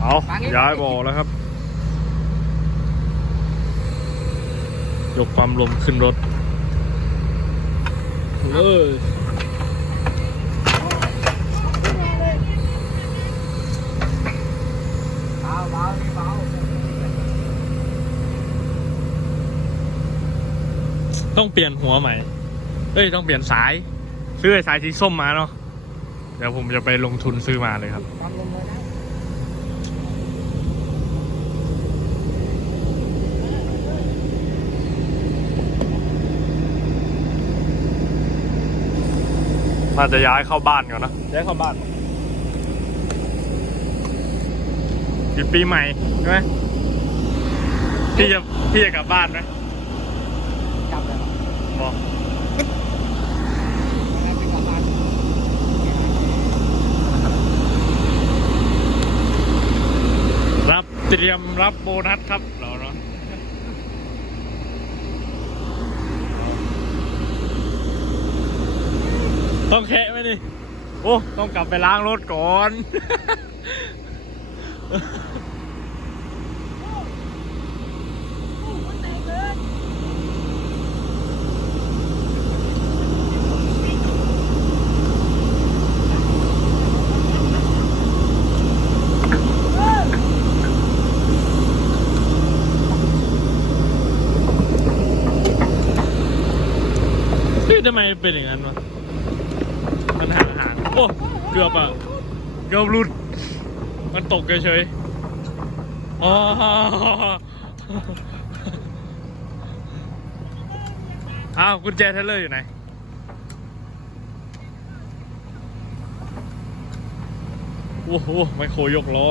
เอาย้ายบอแล้วครับ ยกความลมขึ้นรถเลยเบาเบานี่เบาต้องเปลี่ยนหัวใหม่ เอ้ย ต้องเปลี่ยนสาย ซื้อสายสีส้มมาเนาะ เดี๋ยวผมจะไปลงทุนซื้อมาเลยครับ ทำลงเลย นะน่าจะย้ายเข้าบ้านก่อนนะย้ายเข้าบ้านหยุดปีใหม่ใช่ไหมพี่จะพี่จะกลับบ้านไหมกลับเลยเหรอบอกงั้นไปกลับบ้านรับเตรียมรับโบนัสครับเราเนาะ ต้องแคะไหมนี่ โอ้ ต้องกลับไปล้างรถก่อน เฮ้ยทำไมเป็นอย่างนั้นวะ มันห่างห่างๆโอ้เกือบอะ เกือบหลุด มันตกเฉยๆอ๋ออ้าวกุญแจเทเลอร์อยู่ไหนโอ้โหไมโครยกล้อ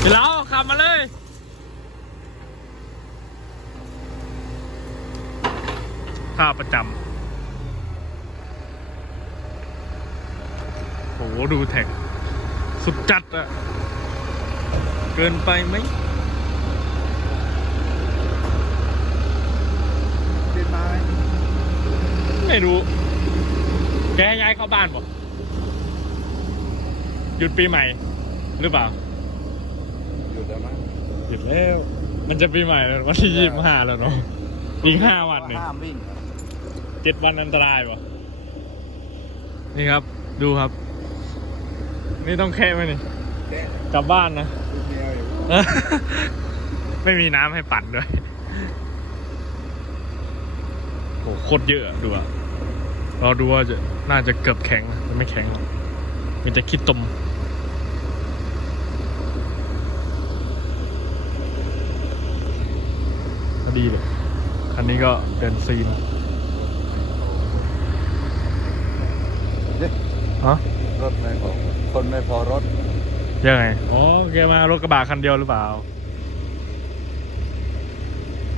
เดี๋ยวเราขับมาเลย ค่าประจำโหดูแท็ก สุดจัดอะเกินไปไหมเดินมาไหมไม่รู้ แกย้ายเข้าบ้านป่ะหยุดปีใหม่ หรือเปล่า หยุดแล้วมั้งหยุดแล้ว มันจะปีใหม่แล้ววันที่ยี่สิบห้าแล้วเนาะอีกห้าวันหนึ่ง ห้ามวิ่ง เจ็ดวันอันตรายวะนี่ครับ ดูครับ นี่ต้องแค่ไหมนี่แค่กลับบ้านนะลูกเดียวอยู่ไม่มีน้ำให้ปั่นด้วยโหโคตรเยอะอะดูอะเราดูว่าจะน่าจะเกือบแข็งแต่ไม่แข็งหรอกมันจะคิดตมพอดีเลย คันนี้ก็เดินซีน อ๊ะฮะรถไม่พอคนไม่พอรถยังไงอ๋อแกมารถกระบะคันเดียวหรือเปล่า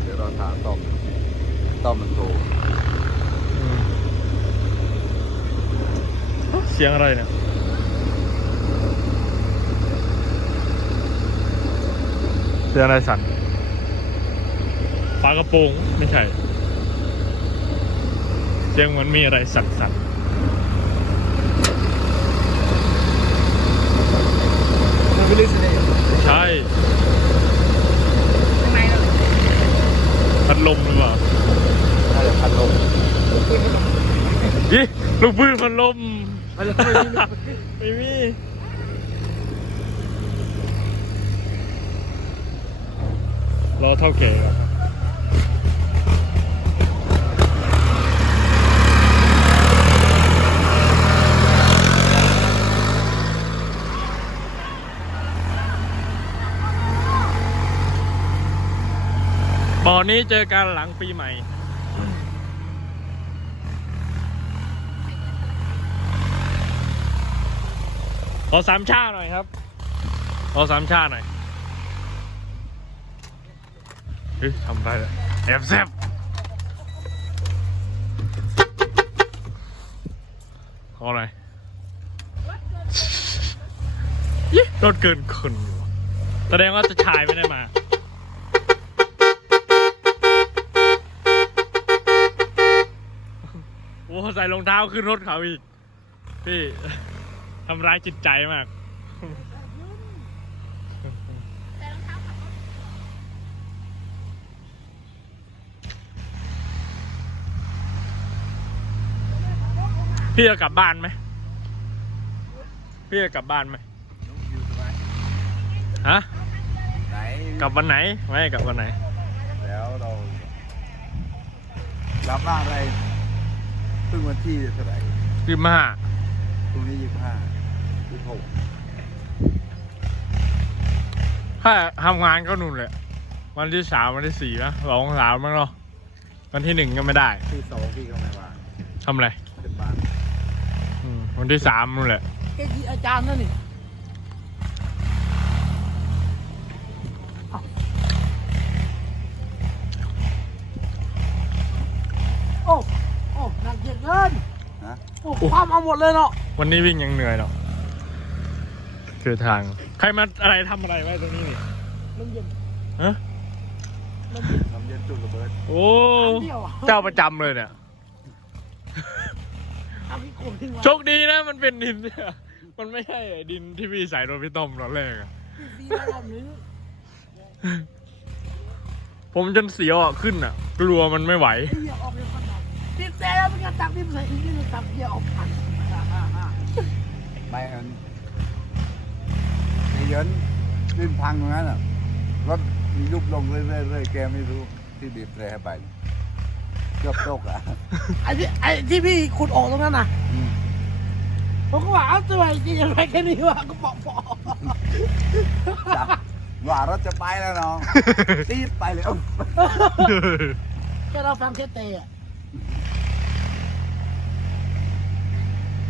เดี๋ยวเราถามต้อมต้อมมันโทรอืมเอ้าเสียงอะไรเนี่ยเสียงอะไรสั่นฝากระโปรงไม่ใช่ เสียงเหมือนมีอะไรสั่นสั่ นมันไม่ได้สิเนี่ยๆใช่ข้างในเลยพัดลมหรือเปล่า น่าจะพัดลมยี่ลูกปืนพัดลม พัดลมไม่มีลูกไม่มีรอเท่าแก่ครับ อนนี้เจอกันหลังปีใหม่ ขอสามชาหน่อยครับ ขอสามชาหน่อยเฮ้ยทำได้เลยแอบแซบขอหน่อยรถเกินคนแสดงว่าจะชายไม่ได้มา ใส่รองเท้าขึ้นรถเขาอีก พี่ทำร้ายจิตใจมากพี่จะกลับบ้านไหม พี่จะกลับบ้านไหมอยู่สบายฮะ ไหนกลับวันไหน ไม่กลับวันไหน แล้วเรารับบ้านอะไร เพิ่งวันที่เท่าไหร่พี่มาพรุ่งนี้ยี่สิบห้ายี่สิบหกถ้าทำงานก็นู่นแหละวันที่สามวันที่สี่นะสองสามมั้งเนาะวันที่หนึ่งก็ไม่ได้ที่สองพี่ก็ไม่ว่าทำอะไรเป็นบ้านอืมวันที่สามนู่นแหละเกจิอาจารย์นั่นนี่ ความเอาหมดเลยเนาะวันนี้วิ่งยังเหนื่อยเนาะคือทาง ใครมาอะไรทำอะไรไว้ตรงนี้นี่มันเย็นฮะมันเย็นน้ำเย็นจุดระเบิดโอ้เดียวอะเจ้าประจำเลยเนี่ยทำให้โกรธขึ้นมาโชคดีนะมันเป็นดินเนี่ยมันไม่ใช่ไอ้ดินที่พี่ใส่โดนพี่ต้มตอนแรกอะ ซีได้รอบนึงผมจนเสียวอะขึ้นอะ กลัวมันไม่ไหว ไอ้เหี้ยออกเป็นขนาด ติดแต่แล้วมันก็ตักดินใส่อีกนิดนึงตักเหี้ยออกพันไม่เห็นไอ้เยินลื่นพังตรงนั้นอะรถมียุบลงเรื่อยๆเรื่อยๆแกไม่รู้ที่บีบแตรให้ไปเกือบตกอะไอ้ที่ไอ้ที่พี่ขุดออกตรงนั้นน่ะอืมผมก็ว่าเอาตัวจริงยังไงแค่นี้วะก็บอกบอกจ้ะว่ารถจะไปแล้วน้องตีดไปเลยเอ้าแค่เราฟังแค่เตะอะ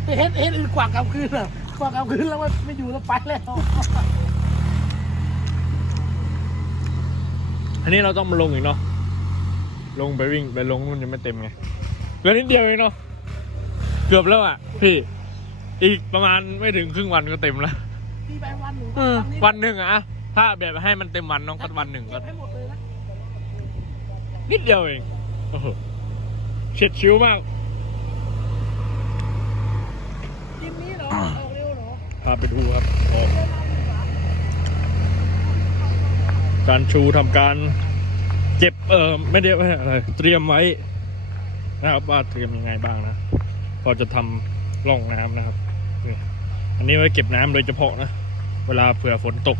แต่ เห็นเห็นอื่นกว่ากลับคืนอะกว่ากลับคืนแล้วมันไม่อยู่แล้วไปแล้วอันนี้เราต้องมาลงอีกเนาะลงไปวิ่งไปลงนู่นยังไม่เต็มไงเหลือนิดเดียวเองเนาะเกือบแล้วอะพี่ อีกประมาณไม่ถึงครึ่งวันก็เต็มแล้วตีไปวันหนึ่งวันหนึ่งอะอะถ้าแบบให้มันเต็มวันน้องก็วันหนึ่งก็ ให้หมดเลยนะนิดเดียวเองโอ้โหเฉียดชิวมาก ทีมนี้เหรอออกเร็วเหรอ พาไปดูครับออกการชูทำการเก็บเออไม่ได้ไม่อะไรเตรียมไว้นะครับว่าเตรียมยังไงบ้างนะพอจะทำร่องน้ำนะครับนี่อันนี้ไว้เก็บน้ำโดยเฉพาะนะ เวลาเผื่อฝนตก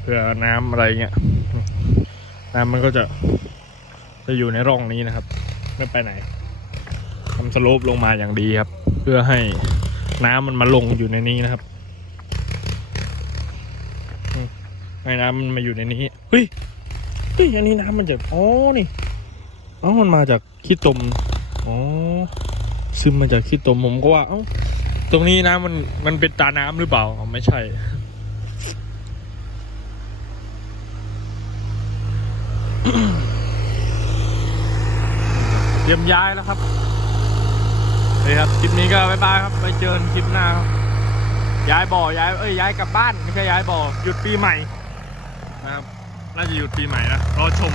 เผื่อน้ำอะไรเงี้ยน้ำมันก็จะจะอยู่ในร่องนี้นะครับ ไม่ไปไหนทำสโลปลงมาอย่างดีครับ เพื่อให้ น้ำมันมาลงอยู่ในนี้นะครับให้น้ำมันมาอยู่ในนี้เฮ้ยเฮ้ยอันนี้น้ำมันจากอ๋อนี่อ๋อมันมาจากขี้ตมอ๋อซึมมาจากขี้ตมผมก็ว่าเอ้าตรงนี้น้ำมันมันเป็นตาน้ำหรือเปล่าอ๋อไม่ใช่เตรียมย้ายแล้วครับ นี่ครับคลิปนี้ก็บ๊ายบายครับไปเจอคลิปหน้าครับย้ายบ่อย้ายเอ้ยย้ายกลับบ้านไม่ใช่ย้ายบ่อหยุดปีใหม่นะครับน่าจะหยุดปีใหม่นะรอชม